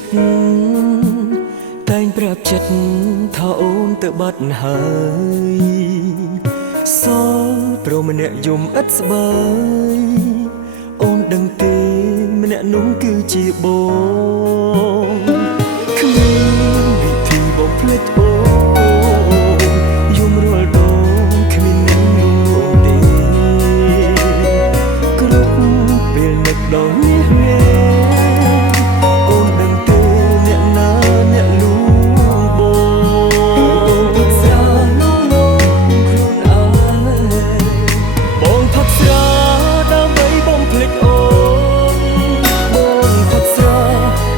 តតែងប្រាប់ចិត្តថាអូនទៅបាត់ហើយសល់ព្រមម្នាក់យំឥតស្បើយអូនដឹងទេម្នាក់នោះគឺជាបងគ្មានវិធីបំភ្លេចអូនយំរាល់ដងគ្មានអ្នកលួងទេគ្រប់ពេលនឹកដល់នេះអូនដឹងទេអ្នកណាអ្នកលួងបងផឹកស្រាខ្លួនឯងបងផឹកស្រាដើម្បីបំភ្លេចអូនបងផឹកស្រា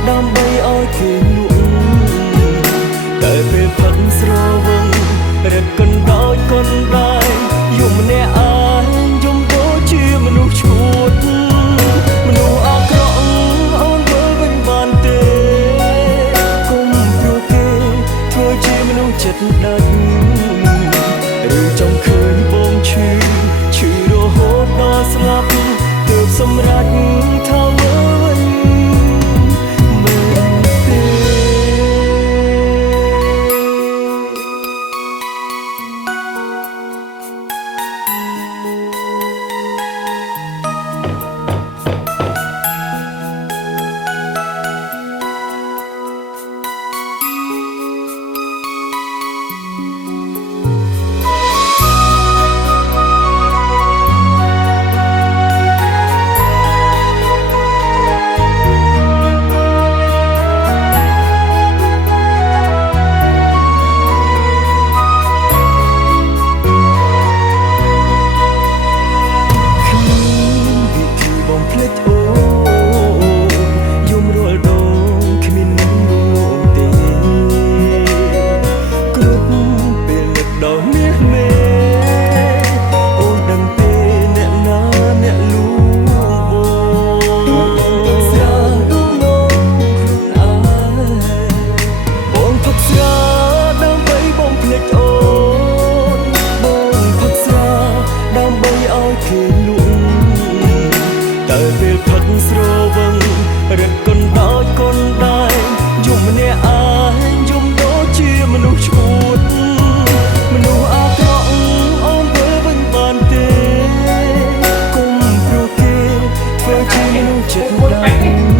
ដើម្បីឲ្យគេលួងតែពេលផឹកស្រវឹងរឹកកណ្ដោយកណ្ដាយយំម្នាក់ឯងយំដូចជាមនុស្សឈួតមនុស្សអាក្រក់អូនមើលវិញបានទេគុំព្រោះគេធ្វើជាមនុស្សចិត្តដាច់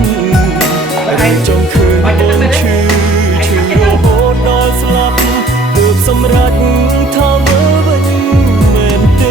ឬចង់ឃើញបងឈឺរហូតដល់ស្លាប់ទើបសម្រេចថាមើលវិញមែនទ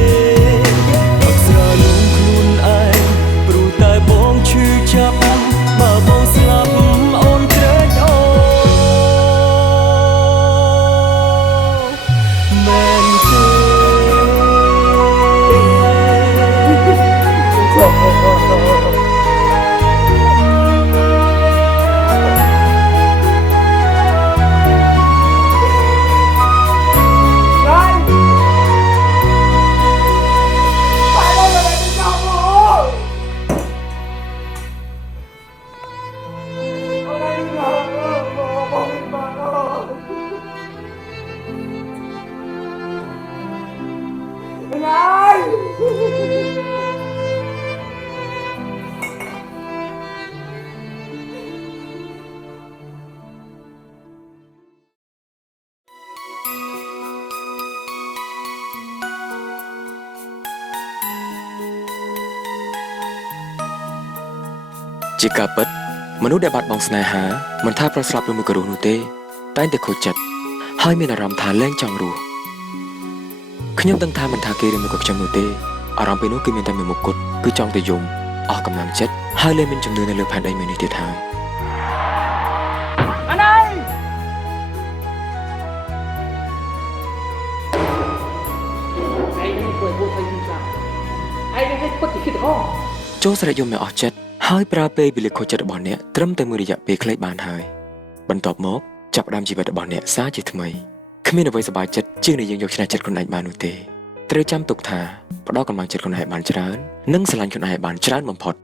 េ ជាការពិតមនុស្សដែលបាត់បង់ស្នេហាមិនថាប្រស្លាប់ឬមួយក៏រស់នោះទេតែងតែខូចចិត្តហើយមានអារម្មណ៍ថាលែងចង់រស់ខ្ញុំដឹងថាមិនថាគេឬមួយក៏ខ្ញុំនោះទេអារម្មណ៍ពេលនោះគឺមានតែមួយមុខគត់គឺចង់ទៅយំអស់កម្លាំងចិត្តហើយលែងមានជំនឿនៅលើផែនដីមួយនេះទៀតហើយអានអើយ ពិតជាគិតទាំងអស់ ចូលស្រែកយំមកអស់ចិត្តហើយប្រើពេលវេលាខូចចិត្តរបស់អ្នកត្រឹមតែមួយរយៈពេលខ្លីបានហើយបន្ទាប់មកចាប់ផ្ដើមជីវិតរបស់អ្នកសារជាថ្មីគ្មានអ្វីសប្បាយចិត្តជាងដែលយើងយកឈ្នះចិត្តខ្លួនឯងបាននោះទេត្រូវចាំទុកថាផ្ដោតកម្លាំងចិត្តខ្លួនឯងបានច្រើននិងស្រឡាញ់ខ្លួនឯងបានច្រើនបំផុត